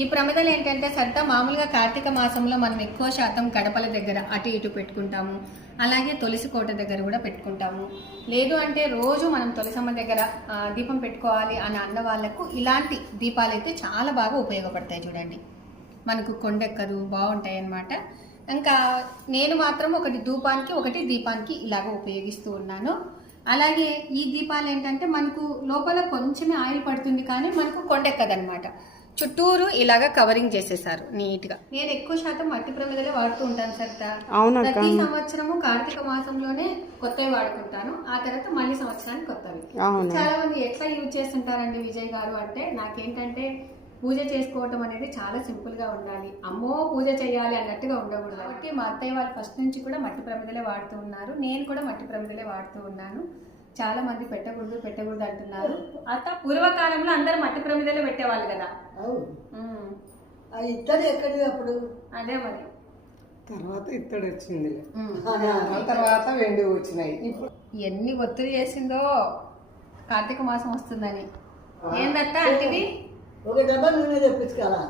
ఈ ప్రమిదలు ఏంటంటే సరిత మామూలుగా కార్తీక మాసంలో మనం ఎక్కువ శాతం గడపల దగ్గర అటు ఇటు పెట్టుకుంటాము. అలాగే తులసి కోట దగ్గర కూడా పెట్టుకుంటాము. లేదు అంటే రోజు మనం తులసమ్మ దగ్గర దీపం పెట్టుకోవాలి అని అన్న వాళ్ళకు ఇలాంటి దీపాలు అయితే చాలా బాగా ఉపయోగపడతాయి చూడండి. మనకు కొండెక్కదు బాగుంటాయి అన్నమాట ఇంకా నేను మాత్రం ఒకటి ధూపానికి ఒకటి దీపానికి ఇలాగ ఉపయోగిస్తూ ఉన్నాను. అలాగే ఈ దీపాలు ఏంటంటే మనకు లోపల కొంచెమే ఆయిల్ పడుతుంది కానీ మనకు కొండెక్కదనమాట చుట్టూరు ఇలాగ కవరింగ్ చేసేసారు నీట్గా నేను ఎక్కువ శాతం మట్టి ప్రమిదలే వాడుతూ ఉంటాను సరిత. అవునక్క. ప్రతి సంవత్సరము కార్తీక మాసంలోనే కొత్తవి వాడుకుంటాను ఆ తర్వాత మళ్ళీ సంవత్సరానికి కొత్తవి. అవును. చాలా మంది ఎట్లా యూజ్ చేస్తుంటారండి విజయ్ గారు అంటే నాకేంటంటే పూజ చేసుకోవటం అనేది చాలా సింపుల్గా ఉండాలి. అమ్మో పూజ చేయాలి అన్నట్టుగా ఉండకూడదు. కాబట్టి మా అత్తయ్య వాళ్ళు ఫస్ట్ నుంచి కూడా మట్టి ప్రమిదలే వాడుతూ ఉన్నారు. నేను కూడా మట్టి ప్రమిదలే వాడుతూ ఉన్నాను. చాలా మంది పెట్టకూడదు పెట్టకూడదు అంటున్నారు. అత్త పూర్వకాలంలో అందరూ మట్టి ప్రమిదలే పెట్టేవాళ్ళు కదా. అవును. ఉమ్, ఆ ఇత్తడి ఎక్కడిది అప్పుడు? అదే మరి. తర్వాత ఇత్తడి వచ్చింది. తర్వాత వెండి వచ్చినాయి. ఇప్పుడు ఎన్ని ఒత్తిడి చేసిందో కార్తీక మాసం వస్తుందని. ఏందత్త అంటివి ఒక డబ్బా నూనె తెప్పించుకోవాలా?